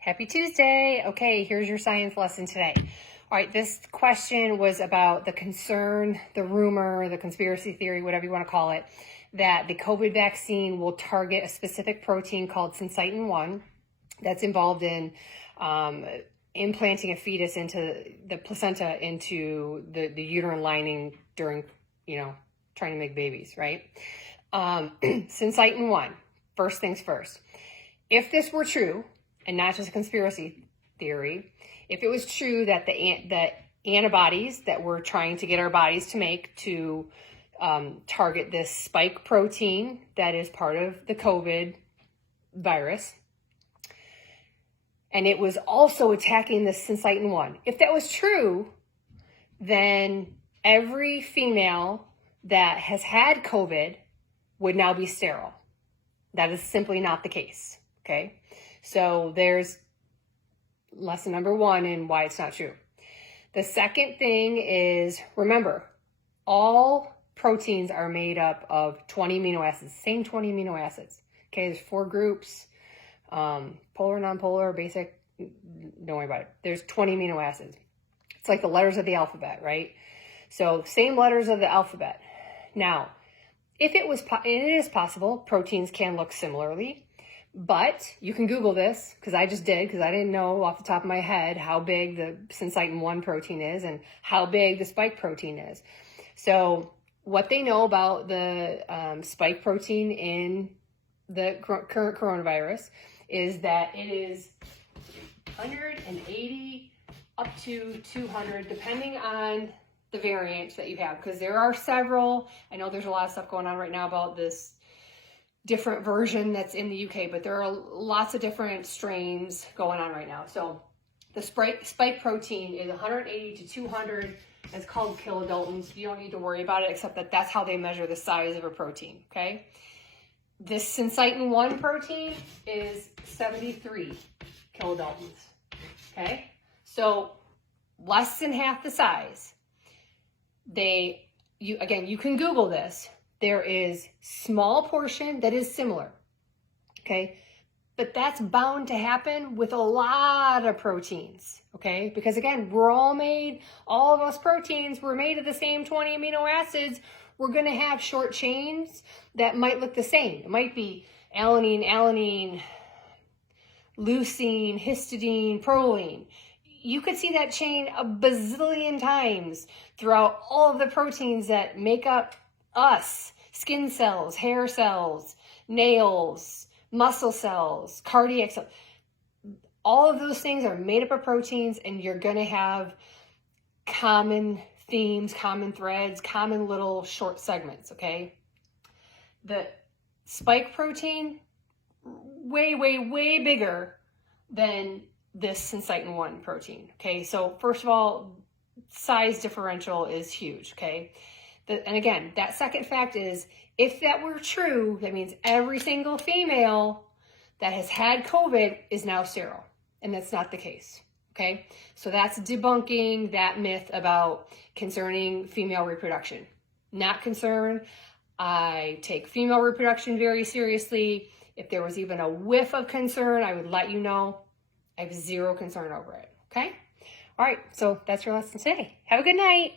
Happy Tuesday. Okay, here's your science lesson today. All right, this question was about the concern, the rumor, the conspiracy theory, whatever you want to call it, that the COVID vaccine will target a specific protein called syncytin 1 that's involved in implanting a fetus into the placenta into the uterine lining during, trying to make babies, right? Syncytin 1, first things first. If this were true, and not just a conspiracy theory, if it was true that the antibodies that we're trying to get our bodies to make to target this spike protein that is part of the COVID virus, and it was also attacking the syncytin 1. If that was true, then every female that has had COVID would now be sterile. That is simply not the case, okay? So there's lesson number one in why it's not true. The second thing is, remember, all proteins are made up of 20 amino acids, same 20 amino acids. Okay, there's 4 groups, polar, non-polar, basic, don't worry about it. There's 20 amino acids. It's like the letters of the alphabet, right? So same letters of the alphabet. Now, if it is possible, proteins can look similarly. But you can Google this, because I just did, because I didn't know off the top of my head how big the syncytin 1 protein is and how big the spike protein is. So what they know about the spike protein in the current coronavirus is that it is 180 up to 200, depending on the variant that you have, because there are several. I know there's a lot of stuff going on right now about this different version that's in the UK, but there are lots of different strains going on right now. So the spike protein is 180 to 200. It's called kilodaltons. You don't need to worry about it, except that that's how they measure the size of a protein, okay? This syncytin 1 protein is 73 kilodaltons, okay? So less than half the size. You can Google this. There is small portion that is similar, okay? But that's bound to happen with a lot of proteins, okay? Because again, all of us proteins were made of the same 20 amino acids. We're gonna have short chains that might look the same. It might be alanine, leucine, histidine, proline. You could see that chain a bazillion times throughout all of the proteins that make up us: skin cells, hair cells, nails, muscle cells, cardiac cells. All of those things are made up of proteins, and you're going to have common themes, common threads, common little short segments, okay? The spike protein, way, way, way bigger than this syncytin 1 protein, okay? So first of all, size differential is huge, okay? And again, that second fact is, if that were true, that means every single female that has had COVID is now sterile. And that's not the case, okay? So that's debunking that myth about concerning female reproduction. Not concerned. I take female reproduction very seriously. If there was even a whiff of concern, I would let you know. I have zero concern over it, okay? All right, so that's your lesson today. Have a good night.